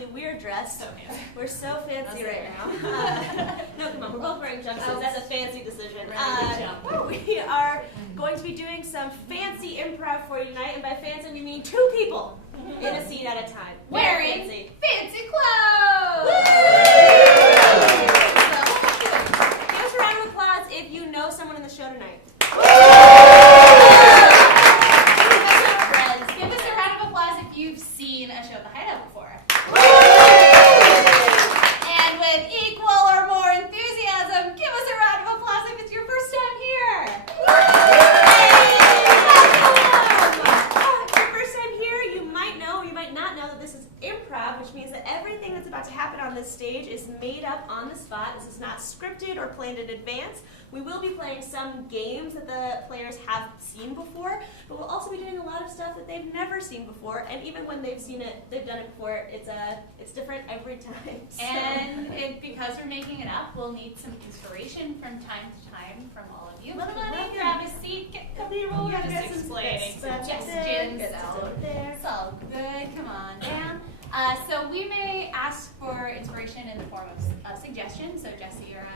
honestly, we're dressed. So fancy. We're so fancy right now. No, come on, we're both wearing jumpsuits. That's a fancy decision. We are going to be doing some fancy improv for you tonight, and by fancy we mean 2 people in a scene at a time. Wearing fancy clothes! Woo! Give us a round of applause if you know someone in the show tonight. Give us a round of applause if you've seen a show at the Hideout before. And with equal or more enthusiasm, give us a round of applause if it's your first time here. If your first time here, you might know or you might not know that this is improv, which means that everything that's about to happen on this stage is made up on the spot. This is not scripted or planned in advance. We will be playing some games that the players have seen before, but we'll also be doing a lot of stuff that they've never seen before, and even when they've seen it, they've done it before, it's different every time. So. And because we're making it up, we'll need some inspiration from time to time from all of you. Come on in, grab a seat, get comfortable. We're just explaining suggestions. It's all good. Come on down. So we may ask for inspiration in the form of suggestions. So Jesse or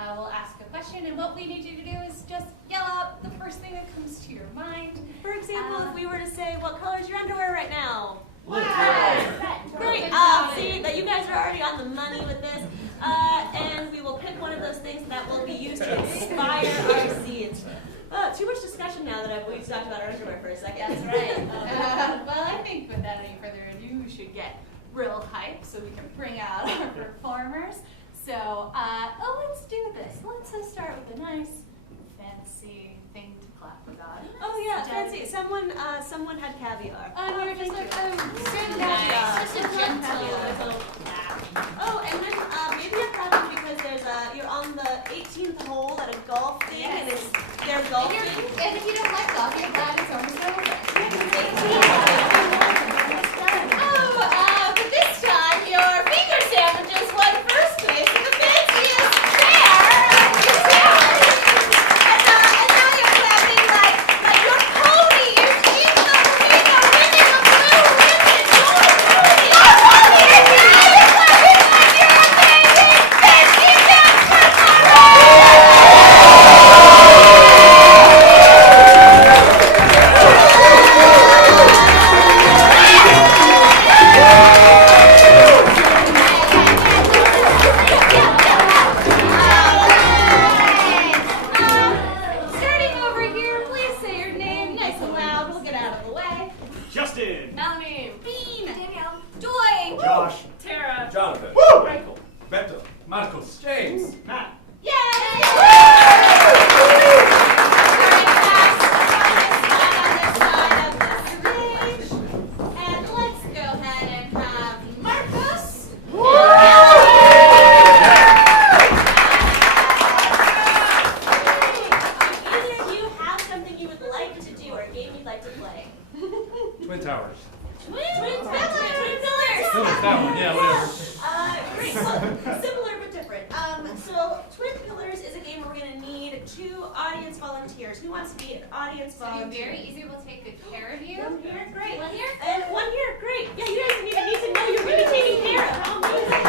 I will ask a question, and what we need you to do is just yell out the first thing that comes to your mind. For example, if we were to say, what color is your underwear right now? Wow. Great. See that you guys are already on the money with this. And we will pick one of those things that will be used to inspire our scenes. Too much discussion now that we've talked about our underwear for a second. That's right. Well, I think without any further ado, we should get real hype so we can bring out our performers. So, let's do this. Let's start with a nice, fancy thing to clap about. Oh yeah, fancy. Someone had caviar. You're just thank a nice. just a gentle little clap. Oh, and then maybe a problem because you're on the 18th hole at a golf thing, and they're golfing. And if you don't like golf, you're glad it's almost over. But this time your finger sandwiches won first place in the fanciest chair. And now you're clapping like your pony is in the ring of winning a blue ribbon. Your pony is clapping like you're amazing. Fancy-Pants starting over here, please say your name nice and loud. We'll get out of the way. Justin. Melanie. Bean. Danielle. Joy. Josh. Tara. Jonathan. Woo! Michael. Beto. Marcos. James. Matt. Yay! And let's go ahead and have Marcos. Either of you have something you would like to do or a game you'd like to play? Twin Towers. Twin pillars. That one, yeah, whatever. Great. Well, similar but different. So Twin Pillars is a game where we're going to need 2 audience volunteers. Who wants to be an audience volunteer? Very easy. We'll take good care of you. One here, great. One here. And one here, great. Yeah, you guys need to know you're really taking care of. How amazing.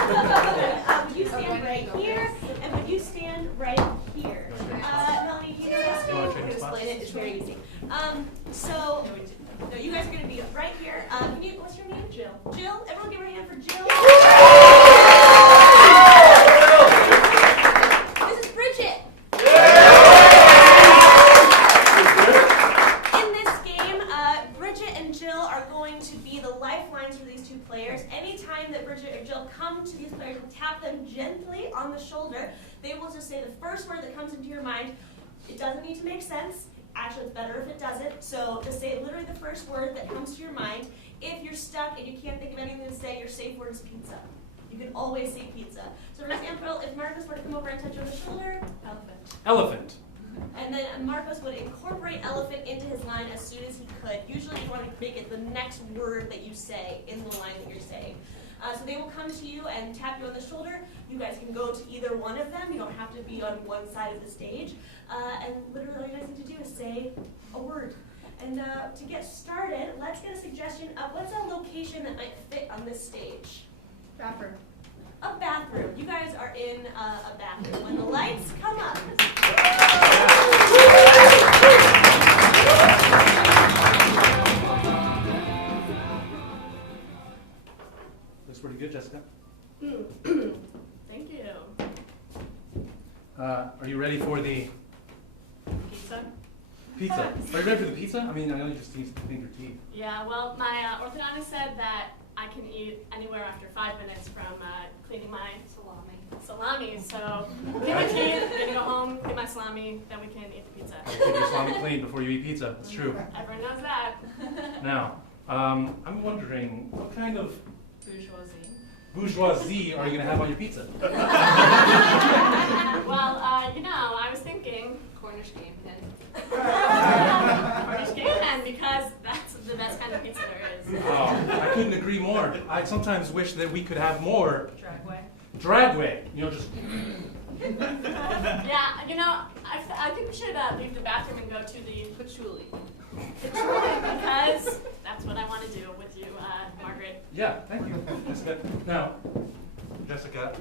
Would you stand right here, and would you stand right here? Melanie, do you know this game? I'm going to explain it. It's very easy. So you guys are going to be right here. What's your name? Jill. Jill. Everyone give her a hand for Jill. This is Bridget. In this game, Bridget and Jill are going to be the lifelines for these 2 players. Anytime that Bridget or Jill come to these players and tap them gently on the shoulder, they will just say the first word that comes into your mind. It doesn't need to make sense. Actually, it's better if it doesn't. So just say literally the first word that comes to your mind. If you're stuck and you can't think of anything to say, your safe word is pizza. You can always say pizza. So for example, if Marcos were to come over and touch you on the shoulder, Elephant. and then Marcos would incorporate elephant into his line as soon as he could. Usually you want to make it the next word that you say in the line that you're saying. So they will come to you and tap you on the shoulder. You guys can go to either one of them. You don't have to be on one side of the stage. And literally all you guys need to do is say a word. And to get started, let's get a suggestion of what's a location that might fit on this stage. Bathroom. A bathroom. You guys are in a bathroom. When the lights come up. Looks pretty good, Jessica. Thank you. Are you ready for the Pizza? pizza? Are you ready for the pizza? I mean, I know you just need to clean your teeth. Yeah, well, my orthodontist said that I can eat anywhere after 5 minutes from cleaning my salami. So, clean my teeth, gonna go home, clean my salami, then we can eat the pizza. Keep your salami clean before you eat pizza. It's true. Everyone knows that. Now, I'm wondering, what kind of bourgeoisie are you going to have on your pizza? Well, I was thinking Cornish game hen. Cornish game hen, because that's the best kind of pizza there is. Oh, I couldn't agree more. I sometimes wish that we could have more dragway. You know, just. Yeah, I think we should leave the bathroom and go to the patchouli. Because that's what I want to do with you, Margaret. Yeah, thank you, Jessica. Now, Jessica,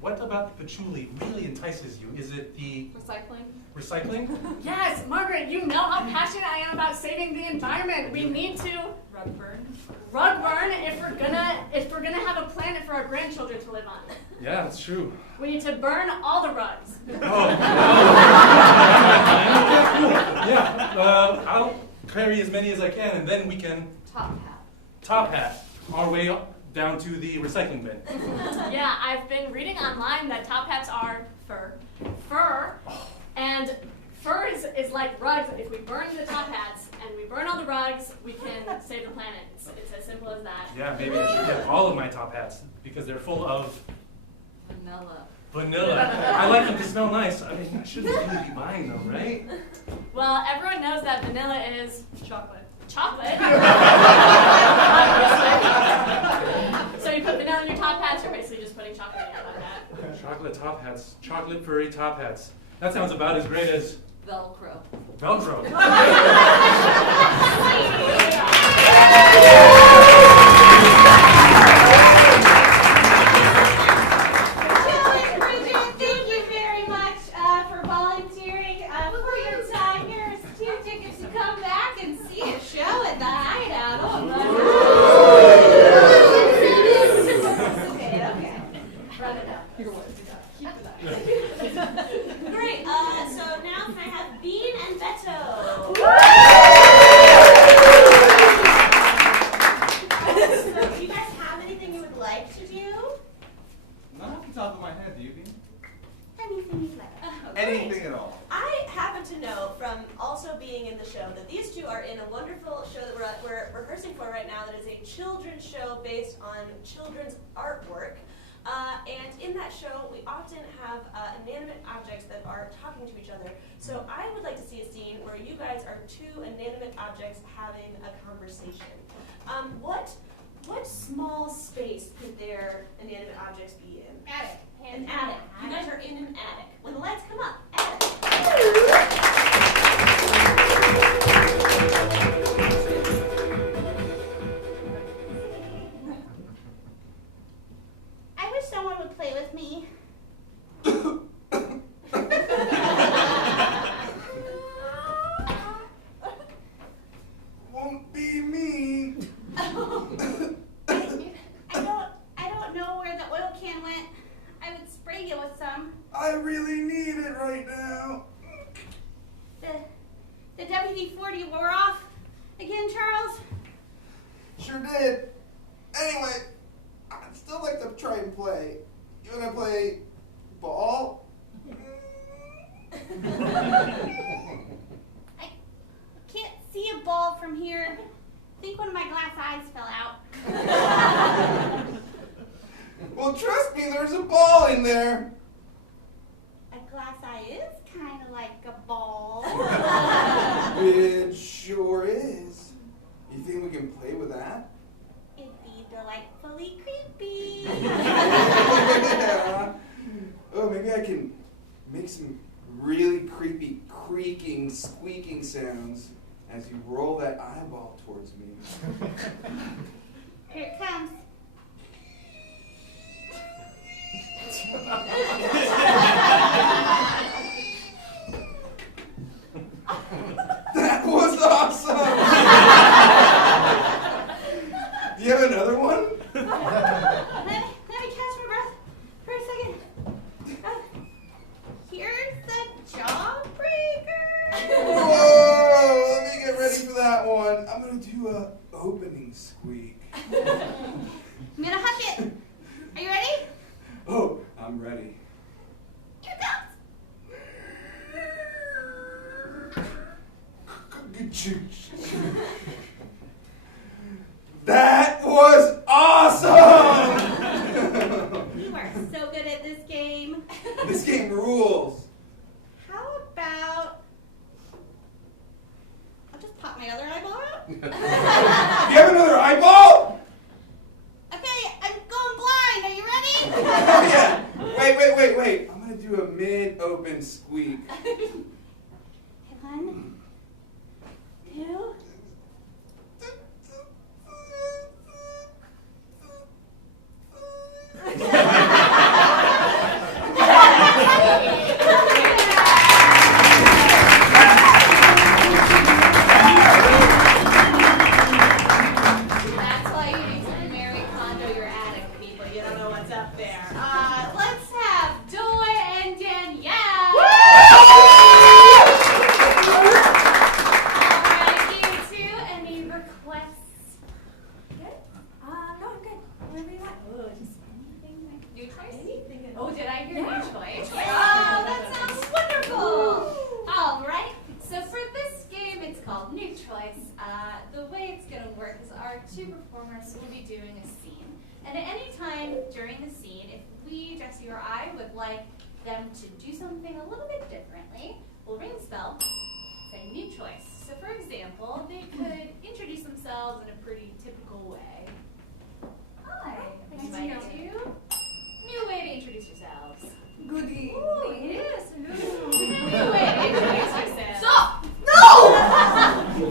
what about the patchouli really entices you? Is it the recycling? Yes, Margaret, you know how passionate I am about saving the environment. We need to rug burn if we're gonna have a planet for our grandchildren to live on. Yeah, that's true. We need to burn all the rugs. Oh. Yeah, I'll carry as many as I can, and then we can top hat our way down to the recycling bin. Yeah, I've been reading online that top hats are fur, and fur is like rugs. If we burn the top hats and we burn all the rugs, we can save the planet. It's as simple as that. Yeah, maybe I should get all of my top hats because they're full of vanilla. I like them to smell nice. I mean, I shouldn't really be buying them, right? Well, everyone knows that vanilla is chocolate. So you put vanilla in your top hats, you're basically just putting chocolate in your top hat. Chocolate top hats. Chocolate furry top hats. That sounds about as great as Velcro. Thank you very much for volunteering for your time. Here's 2 tickets to come back and see a show at the Hideout. Okay. Run it up. Great. So now can I have Bean and Beto? So do you guys have anything you would like to do? Not off the top of my head, do you, Bean? Anything you'd like. Anything at all. I happen to know from also being in the show that these two are in a wonderful show that we're rehearsing for right now that is a children's show based on children's artwork. And in that show, we often have inanimate objects that are talking to each other. So I would like to see a scene where you guys are 2 inanimate objects having a conversation. What small space could their inanimate objects be in? Attic. An attic. You guys are in an attic. When the lights come up, attic. I wish someone would play with me. Won't be me. I don't know where the oil can went. I would spray you with some. I really need it right now. The WD-40 wore off again, Charles. Sure did. Anyway, I'd still like to try and play. You wanna play ball? I can't see a ball from here. I think one of my glass eyes fell out. Well, trust me, there's a ball in there. A glass eye is kind of like a ball. It sure is. You think we can play with that? It'd be delightfully creepy. Yeah. Oh, maybe I can make some really creepy creaking, squeaking sounds as you roll that eyeball towards me. Here it comes. open squeak. I'm gonna huck it. Are you ready? Oh, I'm ready. Here it comes. That was awesome! You are so good at this game. This game rules. How about I'll just pop my other eyeball out? You have another eyeball? Okay, I'm going blind. Are you ready? Oh, yeah. Wait. I'm going to do a mid-open squeak. 1, 2. That's why you need to Mary Kondo your attic, people. You don't know what's up there. Let's have Joy and Danielle. Alright, you two. Any requests? Good? No, I'm good. Whatever you want. Oh, just anything. New choice? Anything at all. Oh, did I hear new choice? Yeah. Oh, that sounds wonderful. All right. So for this game, it's called New Choice. The way it's going to work is our two performers will be doing a scene. And at any time during the scene, if we, Jesse or I, would like them to do something a little bit differently, we'll ring the bell, say New Choice. So for example, they could introduce themselves in a pretty typical way. Hi, Nice to invite meet you. New way to introduce yourselves. Good evening. Oh, yes. New way to introduce yourselves. Stop! No!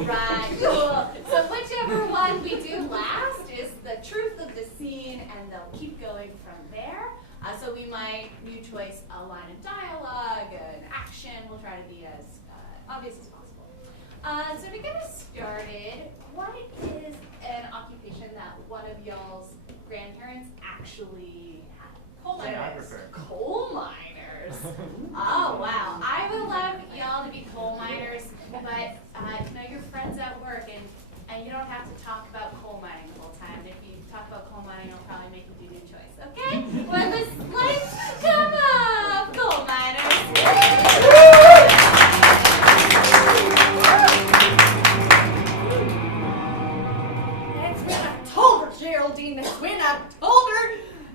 Right, cool. So whichever one we do last is the truth of the scene, and they'll keep going from there. So we might, New Choice, a line of dialogue, an action. We'll try to be as obvious as possible. So to get us started, what is an occupation that one of y'all's grandparents actually had? Coal miners. Coal miners. Oh, wow. I would love y'all to be coal miners, but your friends at work, and you don't have to talk about coal mining the whole time. If you talk about coal mining, I'll probably make you do New Choice, okay? When the lights come up, coal miners. That's when I told her, Geraldine, that's when I told her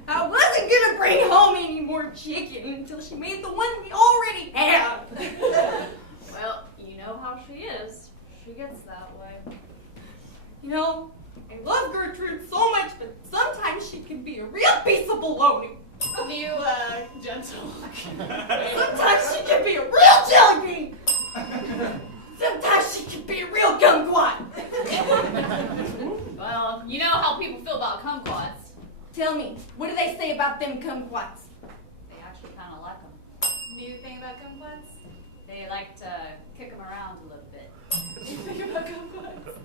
I wasn't gonna bring home any more chicken until she made the one we already had. Well, you know how she is. She gets that way. You know, I love Gertrude so much, but sometimes she can be a real piece of baloney. New, gentle. Sometimes she can be a real jelly bean. Sometimes she can be a real kumquat. Well, you know how people feel about kumquats. Tell me, what do they say about them kumquats? They actually kind of like them. New thing about kumquats? They like to kick them around a little bit. New thing about kumquats?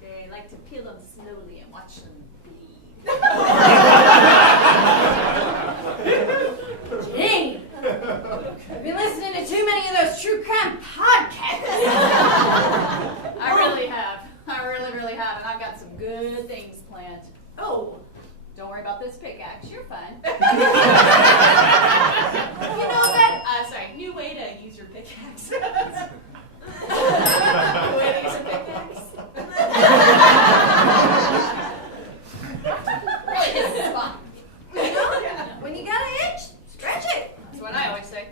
They like to peel them slowly and watch them bleed. Gee, I've been listening to too many of those true crime podcasts. I really have. I really have. And I've got some good things planned. Oh, don't worry about this pickaxe. You're fine. You know that? Sorry, new way to use your pickaxe. New way to use a pickaxe. Really, this is fun. You know, when you got an itch, stretch it. That's what I always say.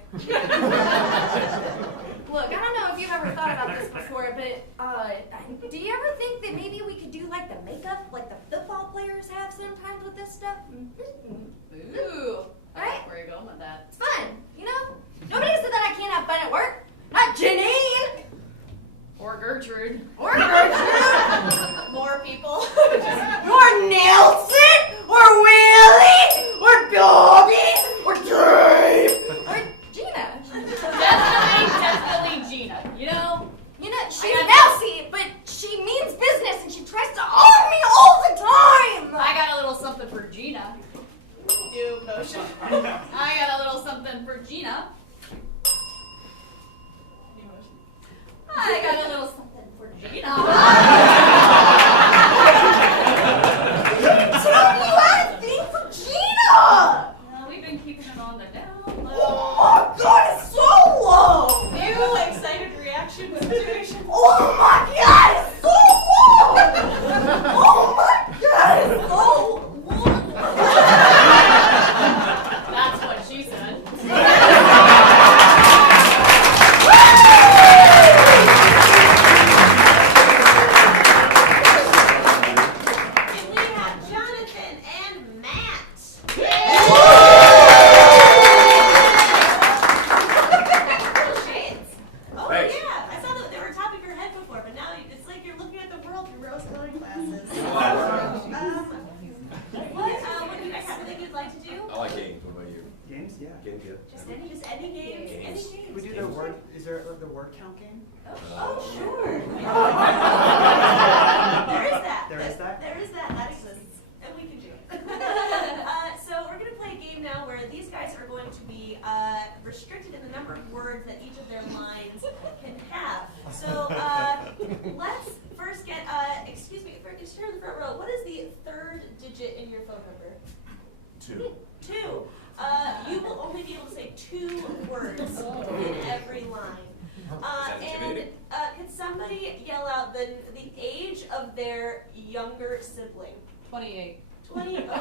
Look, I don't know if you've ever thought about this before, but do you ever think that maybe we could do like the makeup like the football players have sometimes with this stuff? Ooh. Right? Where are you going with that? It's fun, you know? Nobody said that I can't have fun at work. Not Janine! Or Gertrude. Or Gertrude! More people. Or Nelson! Or Willie! Or Bobby! Or Dave! Or Gina! Definitely Gina. You know, She's mousy, but she means business and she tries to own me all the time! I got a little something for Gina. New motion. I got a little something for Gina. New motion. I got a little something for Gina. games yet? Just any games. Any games. We do the word. Is there the word count game? Oh, sure. There is that. There is that? There is that. That exists. And we can do it. So we're going to play a game now where these guys are going to be restricted in the number of words that each of their lines can have. So let's first get, excuse me, here in the front row, what is the third digit in your phone number? 2. 2. You will only be able to say 2 words in every line. And could somebody yell out the age of their younger sibling? 28. 20. Oh.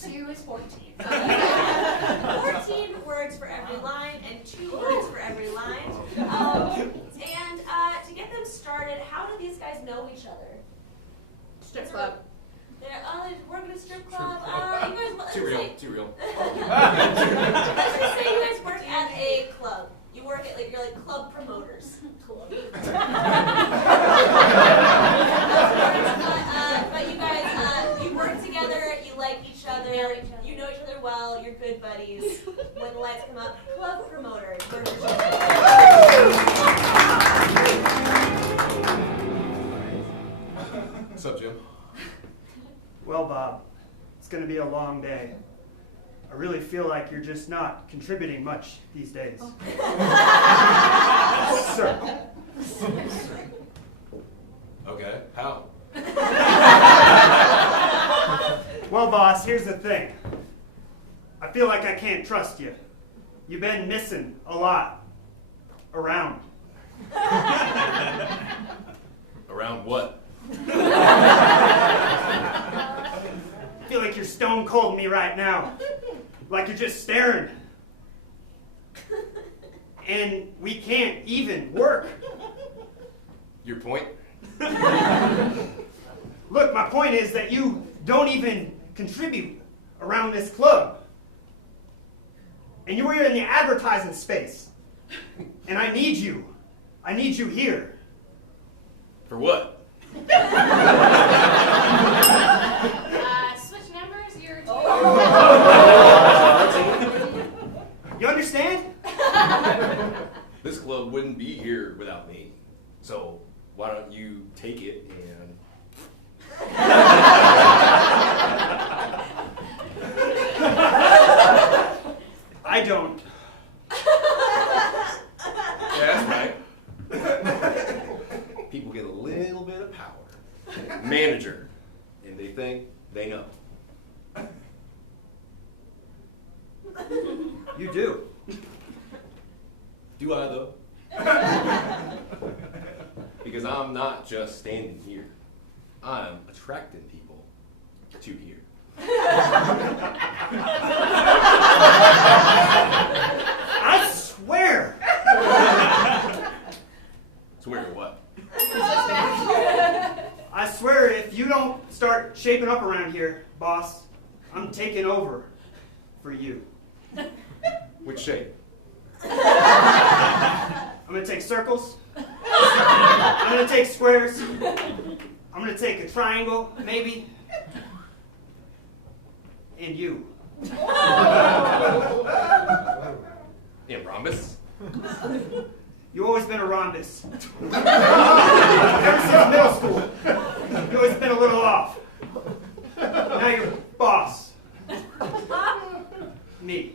2 is 14. 14 words for every line and 2 words for every line. And to get them started, how do these guys know each other? Strip club. They work at a strip club. You guys, Too real. Let's just say you guys work at a club. You work at you're like club promoters. Club. But you guys, you work together. You like each other. You know each other well. You're good buddies. When the lights come up, club promoters. What's up, Jim? Well, Bob, it's going to be a long day. I really feel like you're just not contributing much these days. Sir. Okay, how? Well, boss, here's the thing. I feel like I can't trust you. You've been missing a lot. Around. Around what? I feel like you're stone cold me right now. Like you're just staring. And we can't even work. Your point? Look, my point is that you don't even contribute around this club. And you were in the advertising space. And I need you. I need you here. For what? Switch numbers, you're 2. You understand? This club wouldn't be here without me. So why don't you take it and... I don't. Yeah, that's right. People get a little bit of power. Manager. And they think they know. You do. Do I, though? Because I'm not just standing here. I'm attracting people to here. I swear. Swear what? I swear if you don't start shaping up around here, boss, I'm taking over for you. Which shape? I'm going to take circles. I'm going to take squares. I'm going to take a triangle, maybe. And you. In rhombus? You've always been a rhombus. Ever since middle school. You've always been a little off. Now you're boss. Me.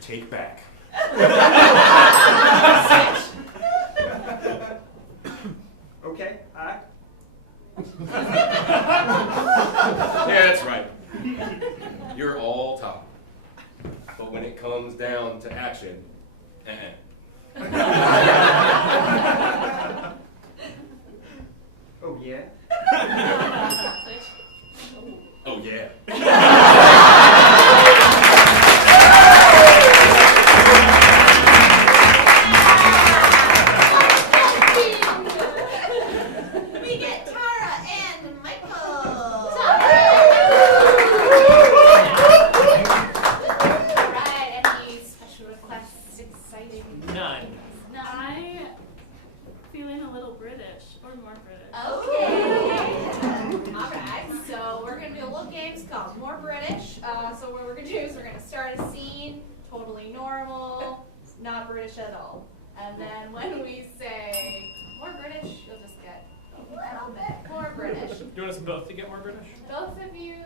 Take back. Okay, alright. Yeah, that's right. You're all top. But when it comes down to action, Oh, yeah? Oh, yeah. We get Tara and Michael. Alright, any special requests? Exciting. I feeling a a little British, or more British. Okay. Alright, so we're going to do a little game called More British. So what we're going to do is we're going to start a scene, totally normal, not British at all. And then when we say more British, you'll just get a little bit more British. Do you want us both to get more British? Both of you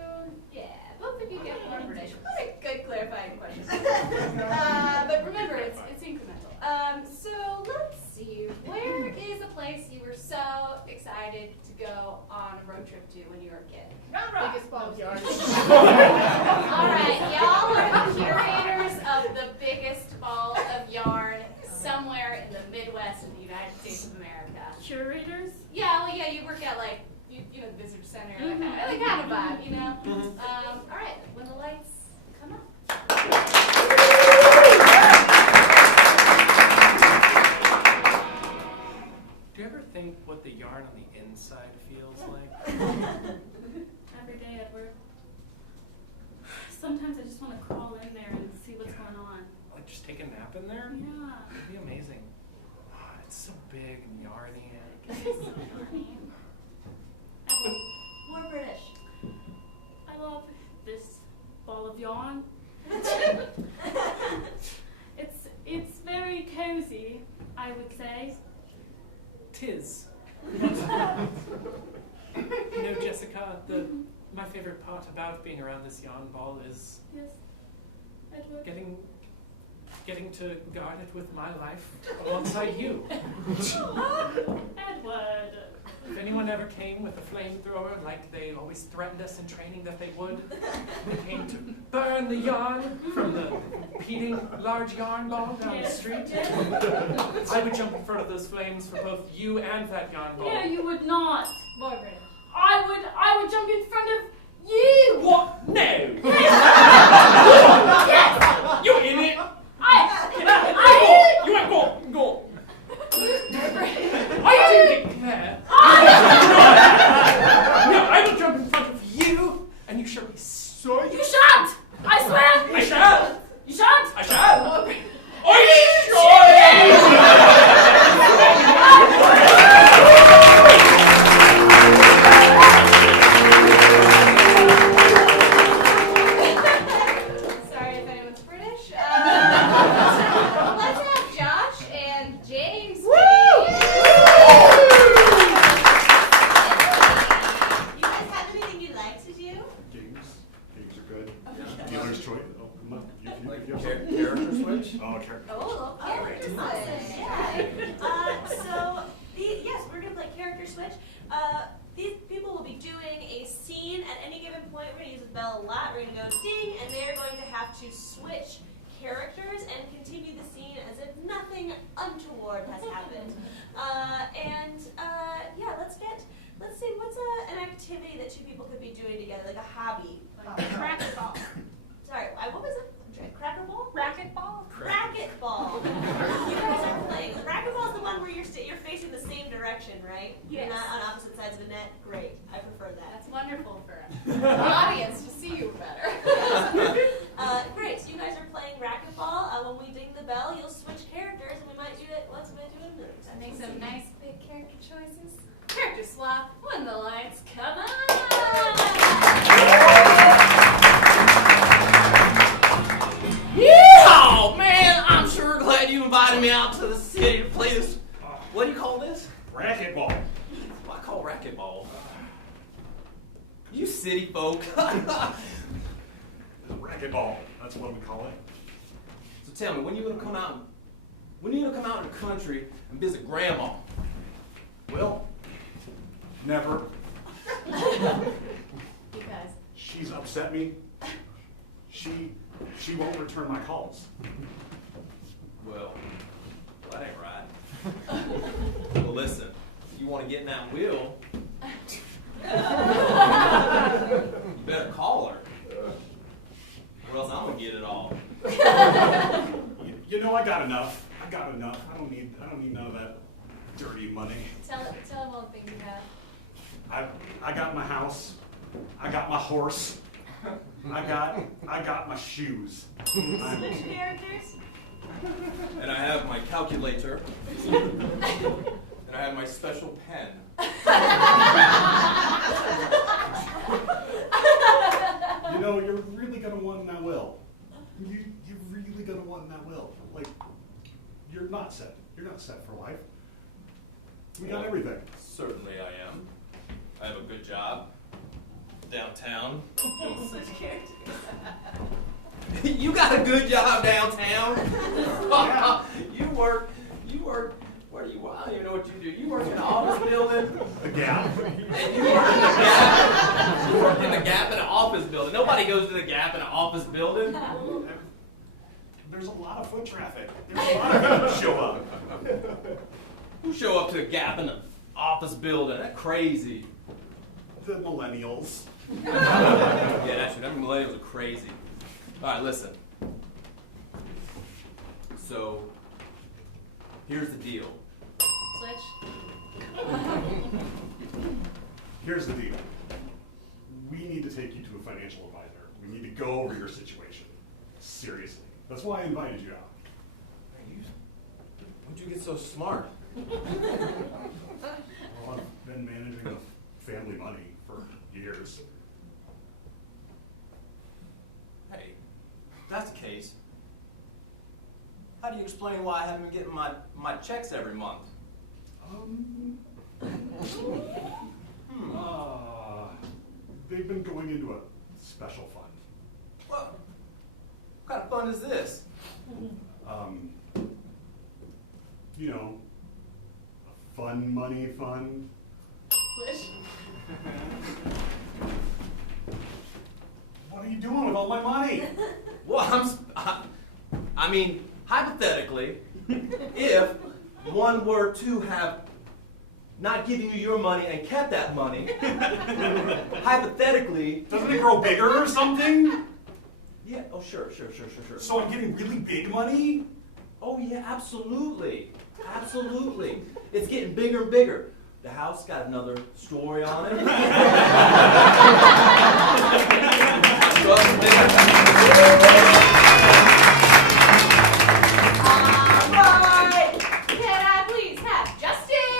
get more British. What a good clarifying question. But remember, it's incremental. So let's see, where is a place you were so excited to go on a road trip to when you were a kid? Biggest ball of yarn. All right, y'all are the curators of the biggest ball of yarn somewhere in the Midwest in the United States of America. Curators? Yeah, well, yeah, you work at like, you know, the visitor center, that kind of vibe, you know? All right, when the lights come up. Do you ever think what the yarn on the inside feels like? Every day, Edward. Sometimes I just want to crawl in there and see what's going on. Like just take a nap in there? Yeah. It'd be amazing. It's so big and yarny. More British. I love this ball of yarn. It's very cozy, I would say. Tis. You know, Jessica, my favorite part about being around this yarn ball is Yes, Edward. getting to guard it with my life alongside you. Edward. If anyone ever came with a flamethrower like they always threatened us in training that they would, they came to burn the yarn from the competing large yarn ball down the street, I would jump in front of those flames for both you and that yarn ball. No, you would not. More British. I would jump in front of you. What? No! Yes! You in it? You ain't go. I do declare. No, I will jump in front of you, and you shall be sorry. You shan't! I swear! I shall! You shan't! I shall! I Sorry if anyone's British. Let's have Josh and James. Woo! You guys have anything you'd like to do? Games are good. Dealer's choice. Oh, come on. You have Character switch? Oh, character. Oh, character switch. Yes, we're gonna play character switch. These people will be doing a scene at any given point. We're gonna use the bell a lot. We're gonna go ding, and they're going to have to switch characters and continue the scene as if nothing untoward has happened. Let's see, what's an activity that two people could be doing together, like a hobby? Racquetball. Sorry, what was it? Cracker ball? Racquetball? Racquetball. You guys are playing. Racquetball is the one where you're facing the same direction, right? Yes. You're not on opposite sides of a net. Great. I prefer that. That's wonderful for the audience to see you better. Great. So you guys are playing racquetball. When we ding the bell, you'll switch characters, and we might do it once. We might do it a minute. Make some nice big character choices. Character swap when the lights come on. Yeah, man, I'm sure glad you invited me out to the city to play this. What do you call this? Racquetball. What I call racquetball. You city folk. Racquetball. That's what we call it. So tell me, when are you gonna come out in the country and visit Grandma? Well, never. Because She's upset me. She won't return my calls. Well, that ain't right. Well, listen, if you want to get in that wheel, you better call her, or else I'm gonna get it all. You know, I got enough. I don't need none of that dirty money. tell them all the things you have. I got my house. I got my horse. I got my shoes. Switch characters. And I have my calculator. And And I had my special pen. You know, you're really gonna want that will. You're really gonna want that will. Like, you're not set. You're not set for life. We got everything. Certainly I am. I have a good job downtown. Switch characters. You got a good job downtown? You work, where do you, I don't even know what you do. You work in an office building? The Gap. And you work in the Gap? You work in the Gap in an office building. Nobody goes to the Gap in an office building. There's a lot of foot traffic. There's a lot of people who show up. Who show up to the Gap in an office building? That's crazy. The millennials. Yeah, that's true. Them millennials are crazy. All right, listen. So, here's the deal. Switch. Here's the deal. We need to take you to a financial advisor. We need to go over your situation. Seriously. That's why I invited you out. When'd you get so smart? Well, I've been managing the family money for years. Hey, if that's the case, how do you explain why I haven't been getting my checks every month? They've been going into a special fund. What kind of fund is this? You know, a fun money fund. Switch. What are you doing with all my money? Well, I mean, hypothetically, if one were to have not given you your money and kept that money, hypothetically... Doesn't it grow bigger or something? Yeah, oh sure. So I'm getting really big money? Oh yeah, absolutely. Absolutely. It's getting bigger and bigger. The house got another story on it. Alright, can I please have Justin?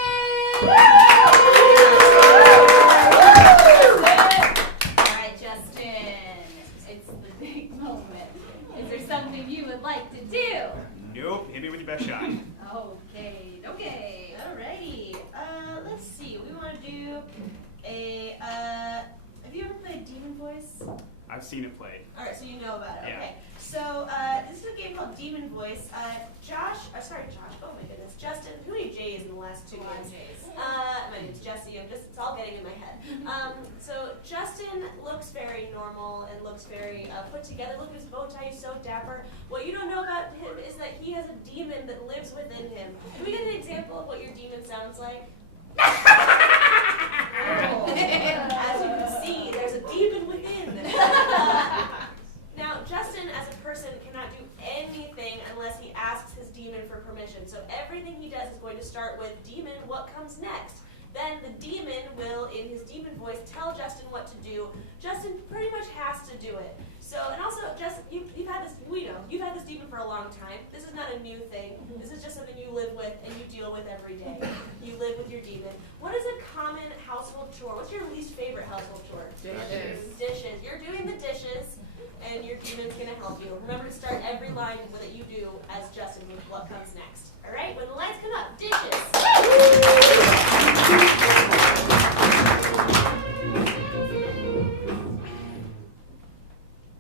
Alright, Justin, it's the big moment. Is there something you would like to do? Nope, hit me with your best shot. Okay, alrighty. Let's see, we want to do a, have you ever played Demon Voice? I've seen it played. Alright, so you know about it, Yeah. okay. So, this is a game called Demon Voice. Josh, oh my goodness, Justin, who many J's in the last two games? My name's Jessie, it's all getting in my head. So Justin looks very normal and looks very put together. Look at his bow tie, he's so dapper. What you don't know about him is that he has a demon that lives within him. Can we get an example of what your demon sounds like? As you can see, there's a demon within. Now, Justin, as a person, cannot do anything unless he asks his demon for permission. So everything he does is going to start with, "Demon, what comes next?" Then the demon will, in his demon voice, tell Justin what to do. Justin pretty much has to do it. So, and also, Justin, you've had this, you've had this demon for a long time. This is not a new thing. This is just something you live with and you deal with every day. You live with your demon. What is a common household chore? What's your least favorite household chore? Dishes. Dishes. You're doing the dishes, and your demon's going to help you. Remember to start every line that you do as Justin with what comes next. All right? When the lights come up, dishes.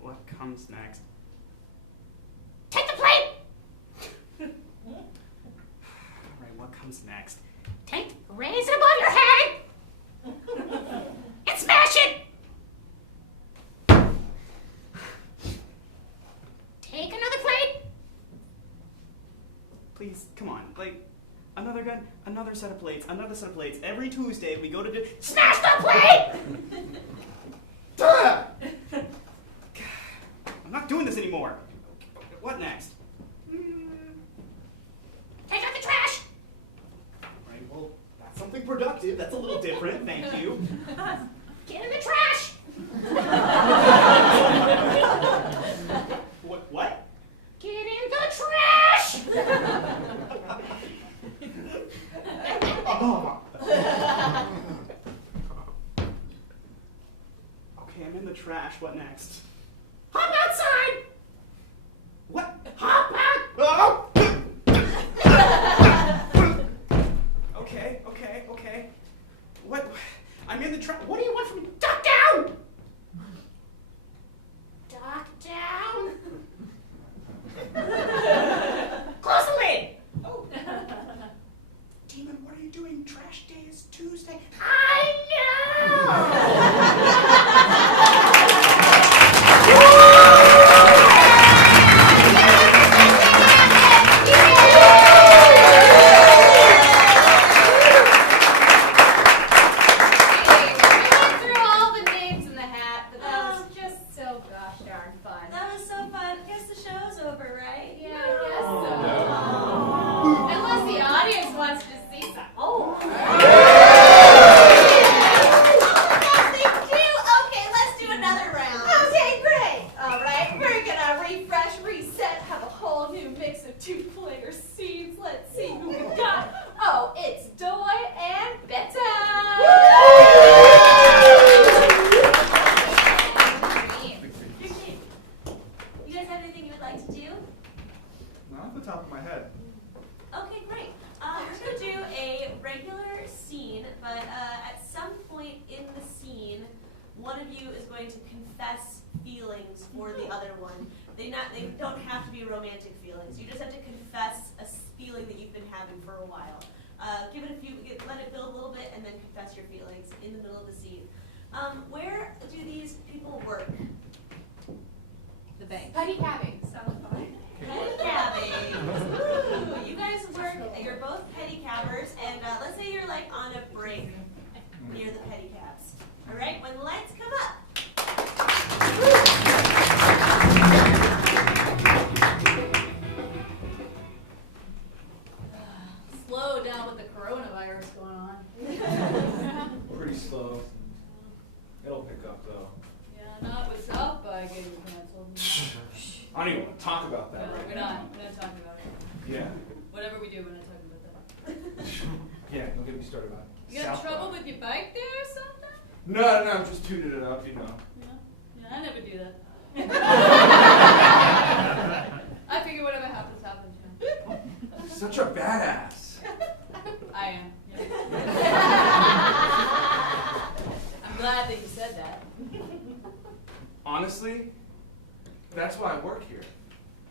What comes next? Take the plate! Alright, what comes next? Raise it above your head! And smash it! Take another plate! Please, come on. Like, another gun, another set of plates, another set of plates. Every Tuesday we go to Smash the plate! I'm not doing this anymore. What next? Take out the trash! Right, well, that's something productive. That's a little different. Thank you. Get in the trash! What? Get in the trash! Oh, Okay, I'm in the trash. What next? Hop outside! What? Hop out! Oh! Okay. What? I'm in the trash. What do you want from me? Duck down! Duck down! Close the lid! Oh. Demon, what are you doing? Trash day is Tuesday. I know! one of you is going to confess feelings for the other one. They don't have to be romantic feelings. You just have to confess a feeling that you've been having for a while. Let it build a little bit, and then confess your feelings in the middle of the scene. Where do these people work? The bank. Petty cabbing. Sounds fine. Petty cabbing. Ooh, you guys work. You're both petty cabbers, and let's say you're like on a break near the petty cabs. All right, when the lights come up. Slow down with the coronavirus going on. Pretty slow. It'll pick up though. Yeah, not with South by getting canceled. I don't even want to talk about that No, right we're now. not talking about it. Yeah. Whatever we do, we're not talking about that. Yeah, don't get me started about it. You got South trouble by. with your bike there or something? No, I'm just tuning it up, you know. Yeah, I never do that. I figure whatever happens, happens. Yeah. Such a badass. I am. Yeah. I'm glad that you said that. Honestly, that's why I work here.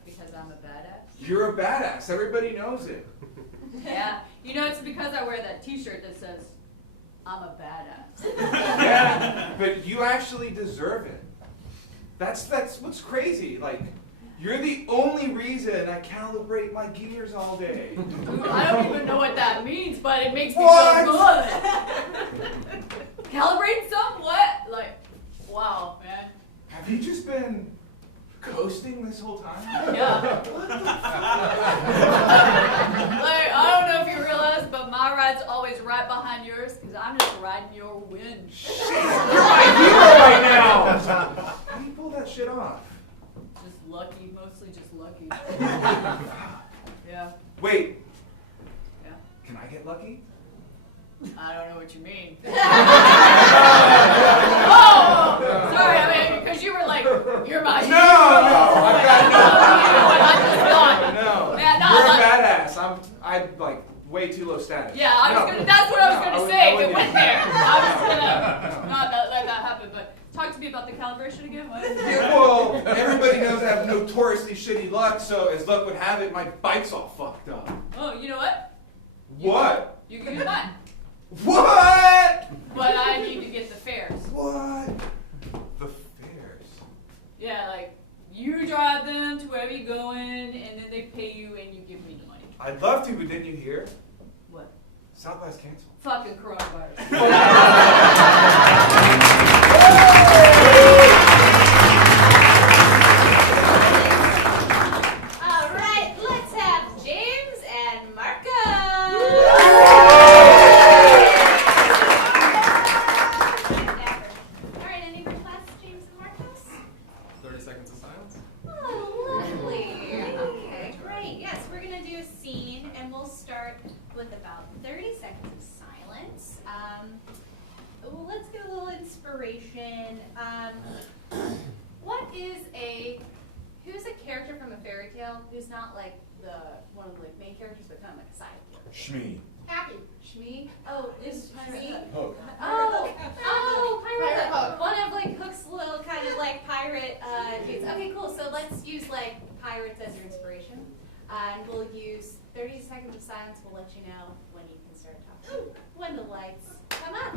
Because I'm a badass? You're a badass. Everybody knows it. Yeah. You know, it's because I wear that t-shirt that says, I'm a badass. Yeah, but you actually deserve it. That's what's crazy. Like, you're the only reason I calibrate my gears all day. Ooh, I don't even know what that means, but it makes me What? feel good. Calibrate somewhat? Like, wow, man. Have you just been coasting this whole time? Yeah. Like, I don't know if you realize, but my ride's always right behind yours because I'm just riding your wind. Shit, you're my hero right now! How do you pull that shit off? Just lucky, mostly just lucky. Yeah. Wait, Yeah. can I get lucky? I don't know what you mean. Oh! Sorry, I mean, because you were like, you're my hero. No, I've got No. no. Yeah, no, You're a like- badass. I'm like way too low status. Yeah, that's what I was gonna say if it went there. I was gonna No. not let that happen, but talk to me about the calibration again. What? Yeah, well, everybody knows I have notoriously shitty luck, so as luck would have it, my bike's all fucked up. Oh, you know what? What? You can use mine. What? But I need to get the fares. What? The fares. Yeah, like you drive them to wherever you're going, and then they pay you, and you give me the money. I'd love to, but didn't you hear? What? South by's canceled. Fucking coronavirus. All right, let's have James and Marco. inspiration. Who's a character from a fairy tale who's not like one of the main characters, but kind of like a side character? Shmee. Happy. Shmee? Oh, is Shmee? Hook. Pirate Hook. One of like Hook's little kind of like pirate dudes. Okay, cool. So let's use like pirates as your inspiration. And we'll use 30 seconds of silence. We'll let you know when you can start talking. When the lights come up.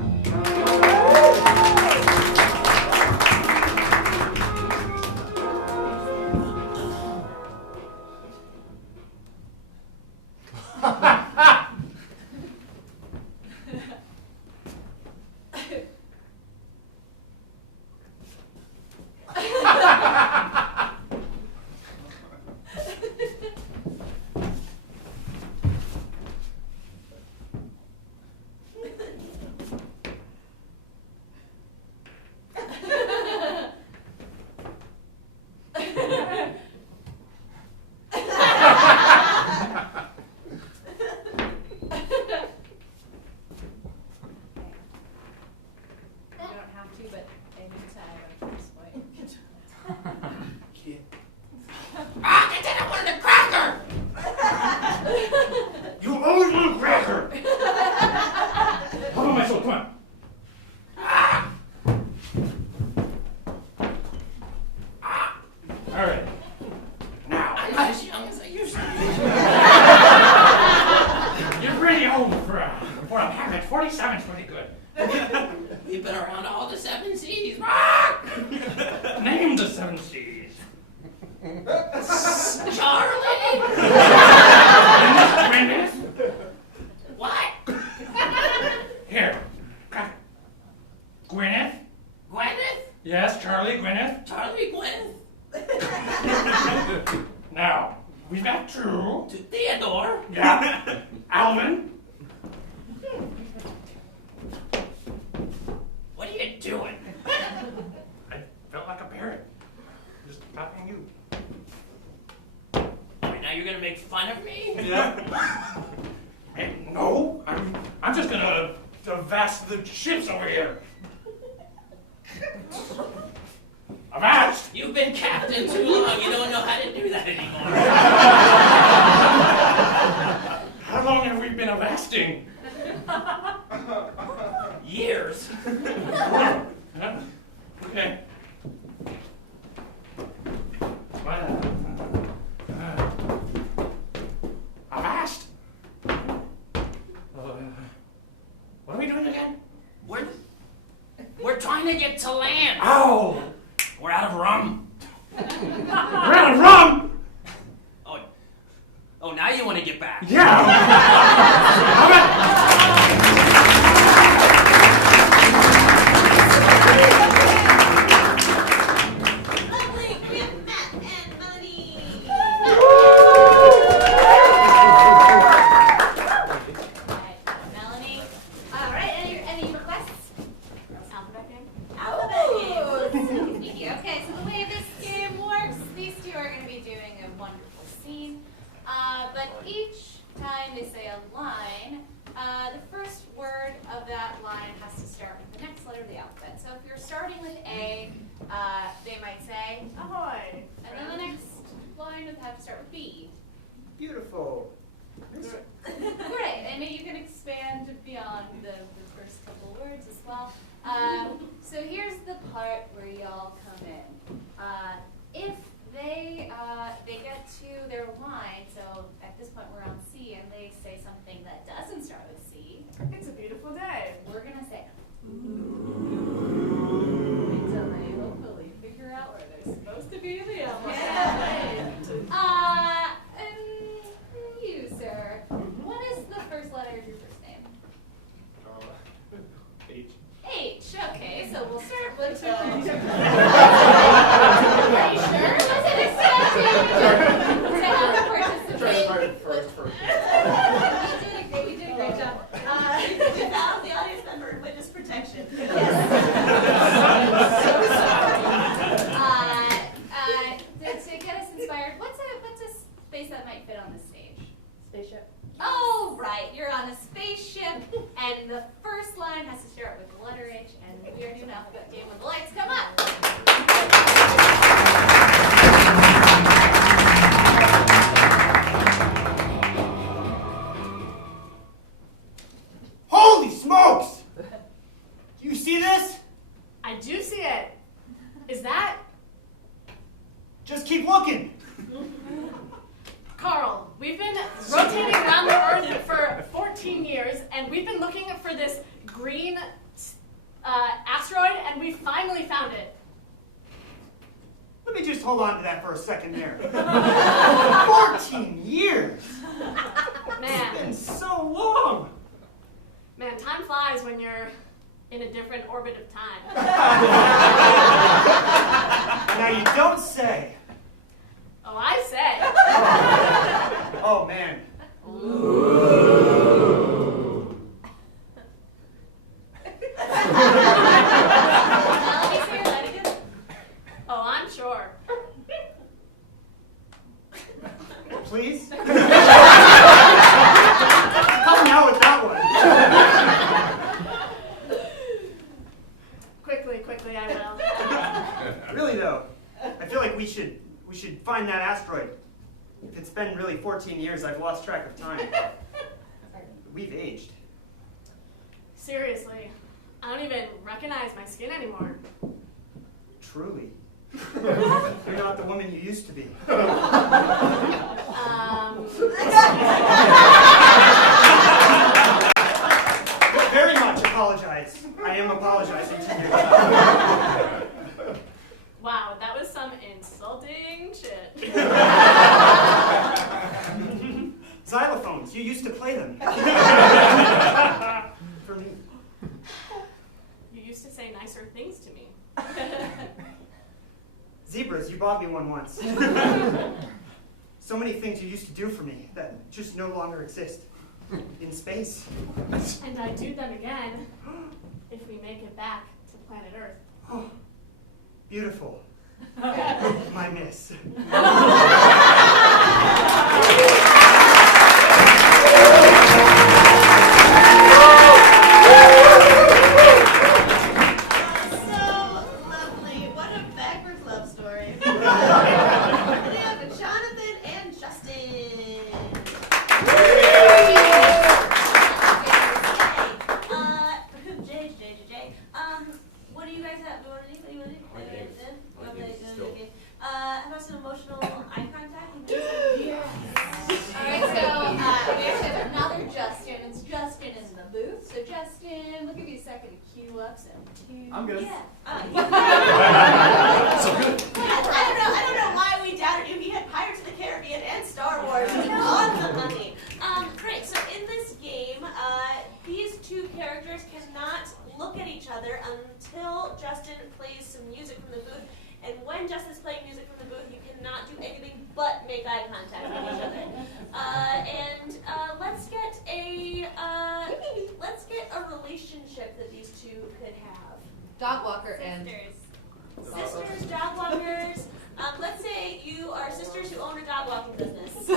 And the first line has to start with the letter H, and we are doing alphabet game. see this? I do see it. Is that... Just keep looking. Carl, we've been rotating around the Earth for 14 years, and we've been looking for this green asteroid, and we finally found it. Let me just hold on to that for a second there. 14 years! Man. It's been so long! Man, time flies when you're in a different orbit of time. Now you don't say. Oh, I say. Oh, man. Oh, I'm sure. Please? Come now with that one. Quickly, I will. Really though, I feel like we should find that asteroid. If it's been really 14 years, I've lost track of time. We've aged. Seriously, I don't even recognize my skin anymore. Truly. You're not the woman you used to be. Very much apologize. I am apologizing to you. Wow, that was some insulting shit. Xylophones, you used to play them. For me. You used to say nicer things to me. Zebras, you bought me one once. So many things you used to do for me that just no longer exist. In space. And I'd do them again if we make it back to planet Earth. Oh, beautiful. My miss. I'm good. Yeah. So good. I don't know why we doubted you. He had Pirates of the Caribbean and Star Wars on the money. Great. So in this game, these two characters cannot look at each other until Justin plays some music from the booth. And when Justin's playing music from the booth, you cannot do anything but make eye contact with each other. Let's get a relationship that these two could have. Dog walker and Sisters, dog walkers. Let's say you are sisters who own a dog walking business.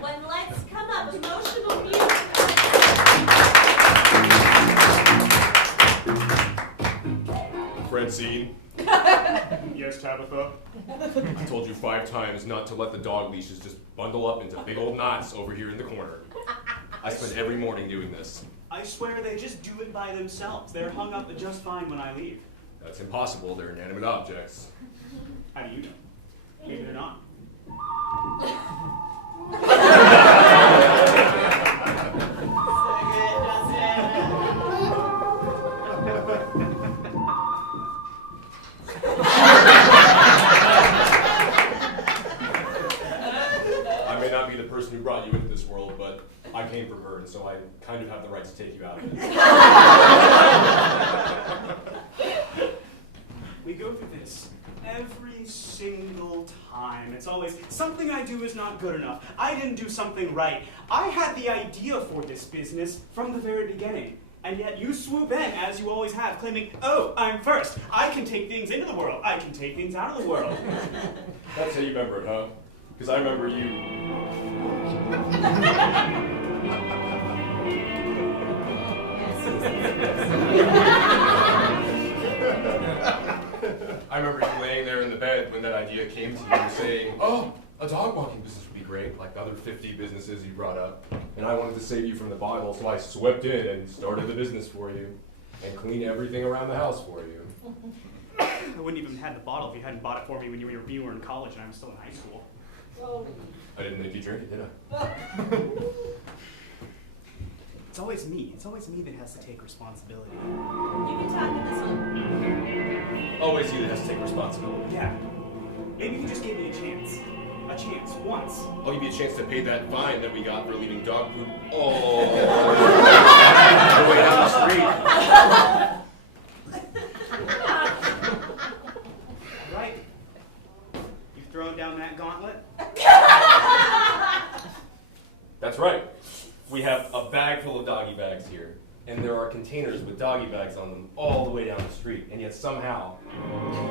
When lights come up, emotional music. Francine, Yes, Tabitha? I told you 5 times not to let the dog leashes just bundle up into big old knots over here in the corner. I spend every morning doing this. I swear they just do it by themselves. They're hung up just fine when I leave. That's impossible. They're inanimate objects. How do you know? Maybe they're not. I may not be the person who brought you into this world, but I came from her, and so I kind of have the right to take you out of it. We go through this every single time. It's always, something I do is not good enough. I didn't do something right. I had the idea for this business from the very beginning. And yet you swoop in, as you always have, claiming, oh, I'm first. I can take things into the world. I can take things out of the world. That's how you remember it, huh? Because I remember you. I remember you laying there in the bed when that idea came to you, saying, oh, a dog walking business would be great, like the other 50 businesses you brought up. And I wanted to save you from the bottle, so I swept in and started the business for you. and clean everything around the house for you. I wouldn't even have had the bottle if you hadn't bought it for me when you were in college and I was still in high school. I didn't make you drink it, did I? It's always me. It's always me that has to take responsibility. You can talk to this one. Always you that has to take responsibility. Yeah. Maybe if you just gave me a chance. A chance, once. I'll give you a chance to pay that fine that we got for leaving dog poop all the way down the street. Right? You've thrown down that gauntlet? That's right. We have a bag full of doggy bags here, and there are containers with doggy bags on them all the way down the street, and yet somehow...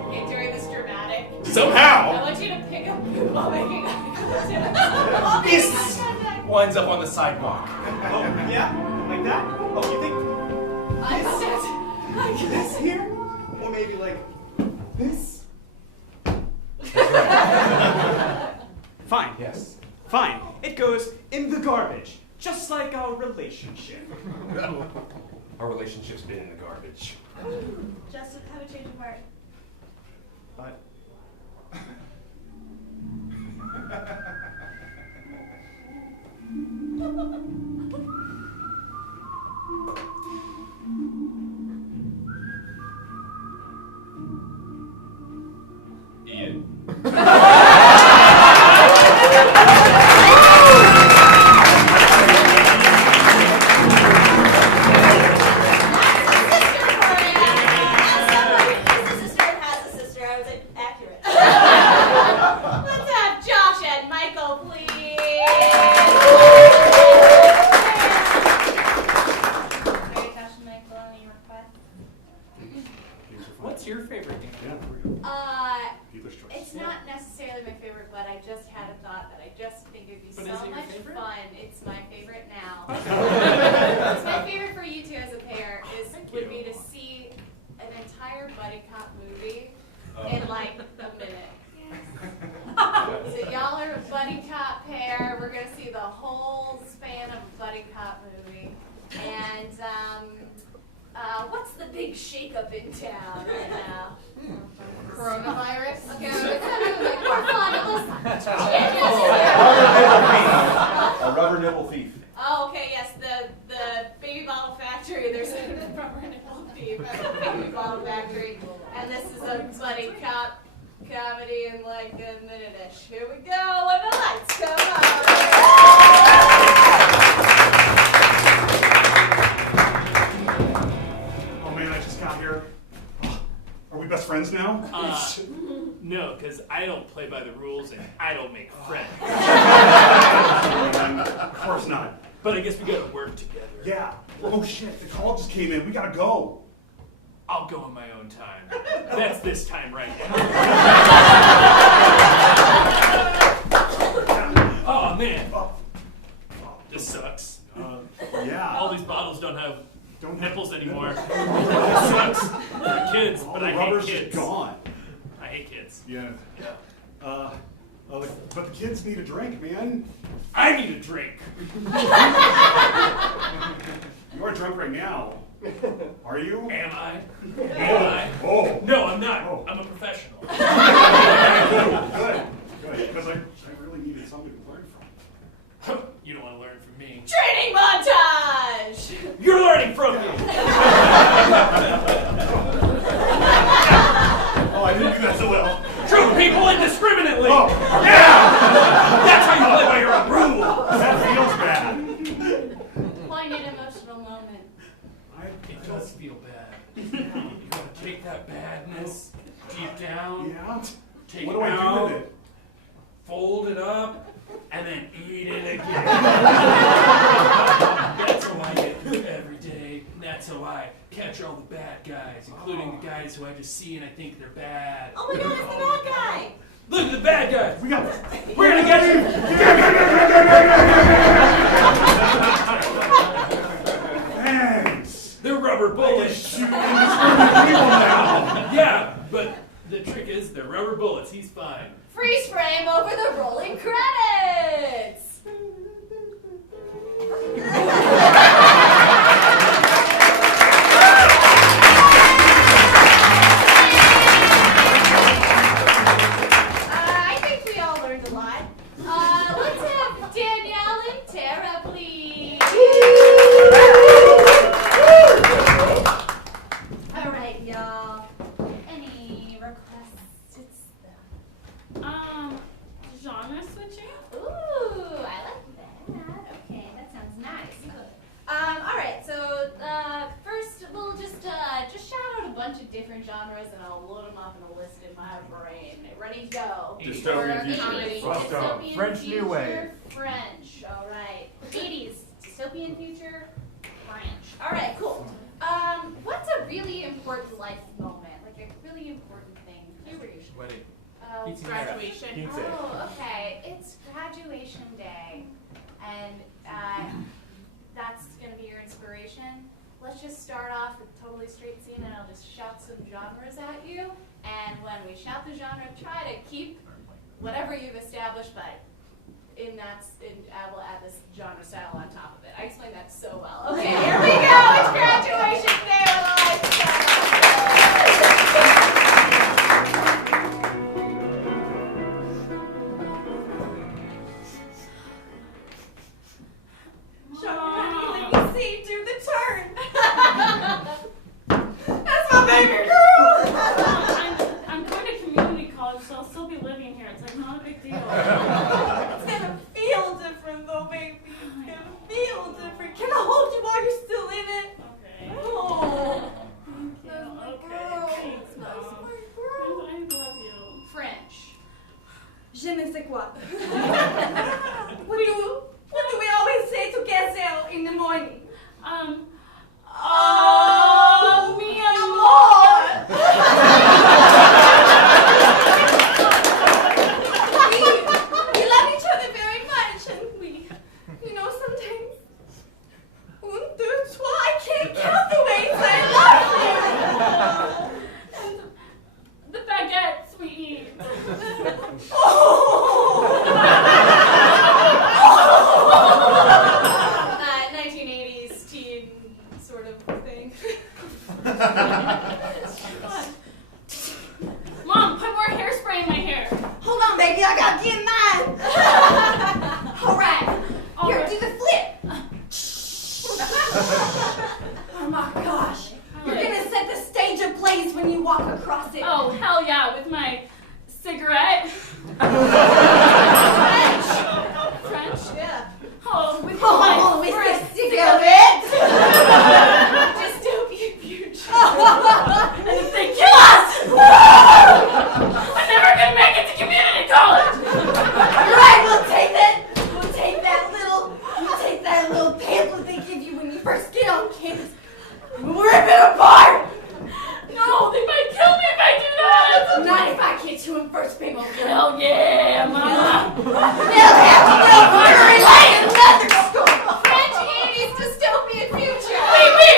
Okay, during this dramatic... Somehow! I want you to pick up poop while making eye contact. This winds up on the sidewalk. Oh, yeah? Like that? Oh, you think... Eye contact. Like this here? Or maybe like this? That's right. Fine. Yes. Fine. It goes in the garbage. Just like our relationship. Our relationship's been in the garbage. Justin, have a change of heart. But... Ian. Let's have Josh and Michael, please. Hey, Josh and Michael, any requests? What's your favorite game? Dealer's choice. It's not necessarily my favorite, but I just had a thought that I just think it'd be But so is it your much favorite? fun. It's my favorite now. It's my favorite for you two as a pair would be to see an entire buddy cop movie in like a minute. So y'all are a buddy cop pair. We're gonna see the whole span of a buddy cop movie. And what's the big shakeup in town right now? Coronavirus? Okay, it's not like more fun. It was A rubber nipple thief. Oh, okay, yes, the baby bottle factory. There's a rubber nipple thief at the baby bottle factory. And this is a buddy cop comedy in like a minute-ish. Here we go when the lights come on. Oh man, I just got here. Are we best friends now? No, because I don't play by the rules and I don't make friends. Of course not. But I guess we gotta work together. Yeah. Oh shit, the call just came in. We gotta go. I'll go on my own time. That's this time right now. Oh man. This sucks. Yeah. All these bottles don't have nipples anymore. It sucks for the kids, All but the I hate rubber's kids. just gone. I hate kids. Yeah. But the kids need a drink, man. I need a drink. You are drunk right now. Are you? Am I? Am I? Oh. No, I'm not. Oh. I'm a professional. Good. Because I really needed somebody to learn from. You don't want to learn from me. Training montage! You're learning from me! Oh, I didn't do that so well. Shoot people indiscriminately! Oh. Yeah! That's how you play by your own rules! That feels bad. Poignant emotional moment. It does feel bad. You gotta take that badness deep down. Yeah? Take What it do I do out, with it? fold it up, and then eat it again. That's how I get through every day. And that's how I catch all the bad guys, including the guys who I just see and I think they're bad. Oh my god, it's the bad guy! Look at the bad guys! We got this. We're gonna get you! Thanks. They're rubber bullets. Shooting indiscriminate people now. Yeah, but the trick is they're rubber bullets. He's fine. Freeze frame over the rolling credits! bunch of different genres and I'll load them up in a list in my brain. Ready, go. Dystopian future. Comedy. Let's go. Dystopian French future, New Wave. French. All right. 80s. Dystopian future, French. All right, cool. What's a really important life moment? Like a really important thing? Puberty. Wedding. Oh, Graduation. Oh, okay. It's graduation day, and that's gonna be your inspiration. Let's just start off with a totally straight scene, and I'll just shout some genres at you. And when we shout the genre, try to keep whatever you've established, but I will add this genre style on top of it. I explained that so well. Okay, here we go. It's graduation day with a lifestyle. Let me see, do the turn. That's my baby girl. I'm going to community college, so I'll still be living here. It's like not a big deal. It's gonna feel different though, baby. It's gonna feel different. Can I hold you while you're still in it? Okay. Oh. Thank you. Okay. Thanks, Mom. I love you. French. Je ne sais quoi. What do we always say to Gazelle in the morning? Oh, mi amor. We love each other very much, and we, sometimes, 1, 2, 3, I can't count the ways I love you. And the baguettes we eat. Oh. 1980s teen sort of thing. Mom, put more hairspray in my hair. Hold on, baby, I gotta get mine. All right, here, do the flip. Oh my gosh, you're gonna set the stage ablaze when you walk across it. Oh, hell yeah, with my cigarette. French? Yeah. Oh, with Oh, my with French the cigarette. Dystopian future. And if they kill us, I'm never gonna make it to community college. You're right, we'll take that little pamphlet they give you when you first get on campus. We'll rip it apart. No, they might kill me if I do that. Not if I get you in first, baby. Hell yeah, Mama. They'll have to go murder lay in another school. French 80s dystopian future. Baby.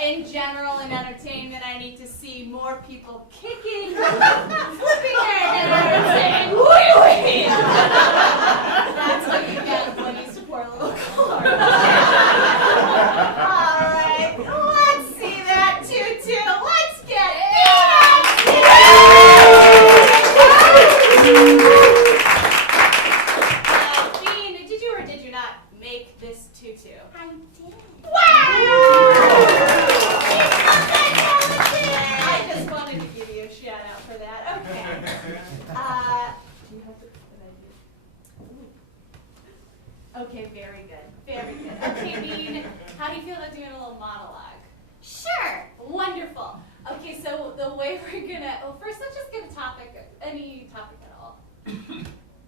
In general, in entertainment, I need to see more people kicking, flipping their head, and saying, wee-wee! That's what you get when you support a little car. All right, let's see that tutu. Let's get it! Jean, did you or did you not make this tutu? I did. I just wanted to give you a shout out for that. Okay. Do you have to? Okay, very good. Very good. Okay, Bean, how do you feel about doing a little monologue? Sure. Wonderful. Okay, so the way we're gonna, well, first let's just get a topic, any topic at all.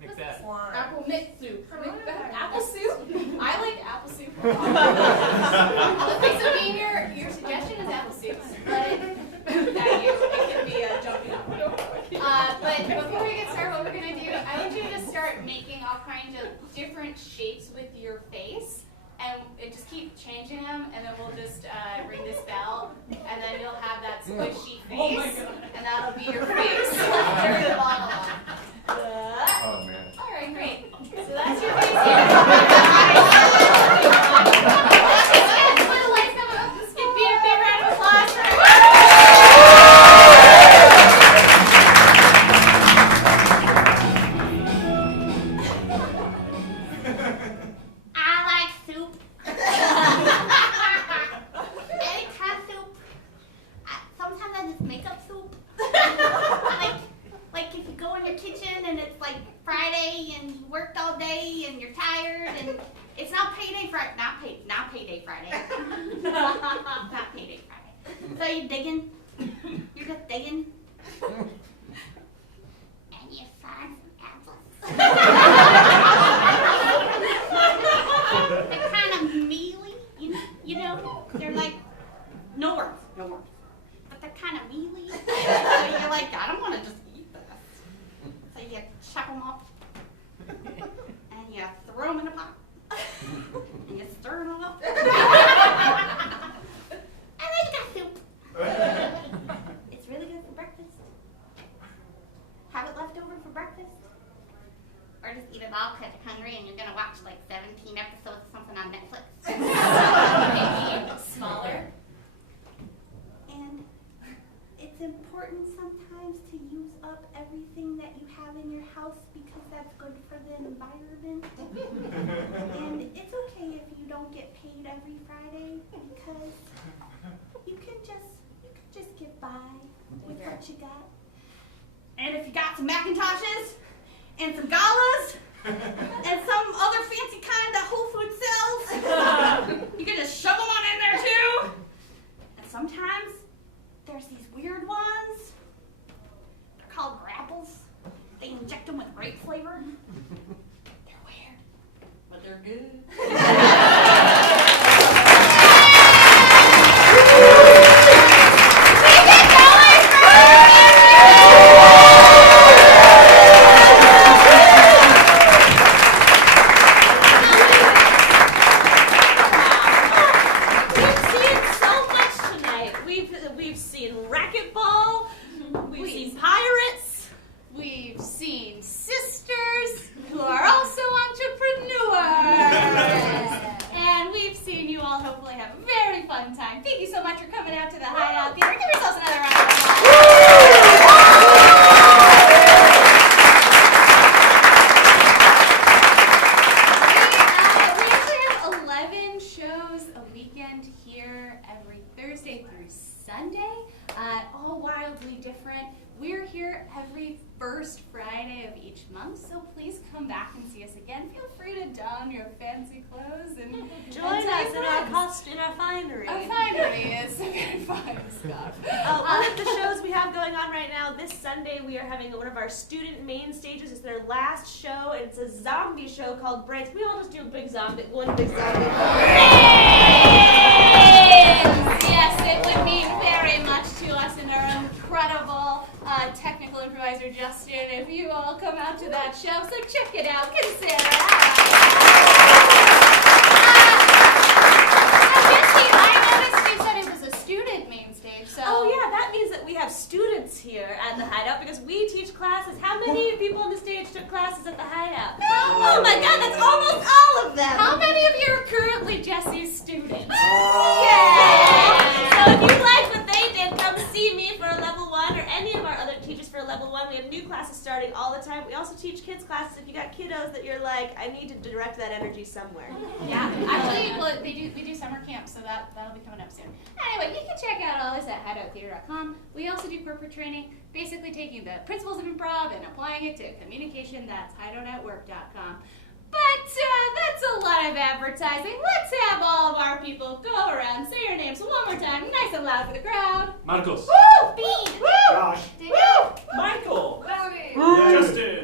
Macbeth. Apple mint soup. Apple soup? I like apple soup. Okay, so Bean, your suggestion is apple soup, but that it can be a jumping up. But before we get started, what we're gonna do, I want you to start making all kinds of different shapes with your face, and just keep changing them, and then we'll just ring this bell, and then you'll have that squishy face, and that'll be your face during the monologue. Oh man. All right, great. So that's your face here. Let's give Bean a big round of applause for I like soup. Any kind of soup. Sometimes I just make up soup. day and you're tired and it's not payday Friday. Not payday Friday. Not payday Friday. So you're digging. You're just digging. And you find some apples. They're kind of mealy, you know. They're like no worms. But they're kind of mealy. So you're like, I don't want to just eat this. So you chop them up and you throw them in a pot and you stir them up. And then you got soup. It's really good for breakfast. Have it left over for breakfast. Or just eat it all because you're hungry and you're going to watch like 17 episodes of something on Netflix. Maybe smaller. And it's important sometimes to use up everything that you have in your house because that's good for the environment. And it's okay if you don't get paid every Friday because you can just get by with what you got. And if you got some Macintoshes and some galas and some other fancy kind that Whole Foods sells, you can just shove them on in there too. And sometimes there's these weird ones. They're called grapples. They inject them with grape flavor. They're weird, but they're good. We've seen sisters who are also entrepreneurs. And we've seen you all hopefully have a very fun time. Thank you so much for coming out to the Hideout Theater. Give yourselves another round of applause. We actually have 11 shows a weekend here every Thursday through Sunday, all wildly different. We're here every first Friday of each month, so please come back and see us again. Feel free to don your fancy clothes and join us in our finery. Our finery is very fine stuff. One of the shows we have going on right now, this Sunday we are having one of our student main stages. It's their last show, and it's a zombie show called Brains. We all just do one big zombie. Yes, it would mean very much to us and our incredible technical improviser Justin if you all come out to that show. So check it out. Consider it. I noticed you said it was a student main stage. So. Oh yeah, that means that we have students here at the Hideout because we teach classes. How many people on the stage took classes at the Hideout? Oh my God, that's almost all of them. How many of you are currently Jesse's students? Yay! So if you liked what they did, come see me for a level 1 or any of our other teachers for a level 1. We have new classes starting all the time. We also teach kids classes if you got kiddos that you're like, I need to direct that energy somewhere. Yeah, actually, well, we do summer camp, so that'll be coming up soon. Anyway, you can check out all this at hideouttheater.com. We also do corporate training, basically taking the principles of improv and applying it to communication. That's hideoutatwork.com. But that's a lot of advertising. Let's have all of our people go around, say your names one more time, nice and loud for the crowd. Marcos. Woo! Bean! Josh. Woo! Michael. Bobby! Justin.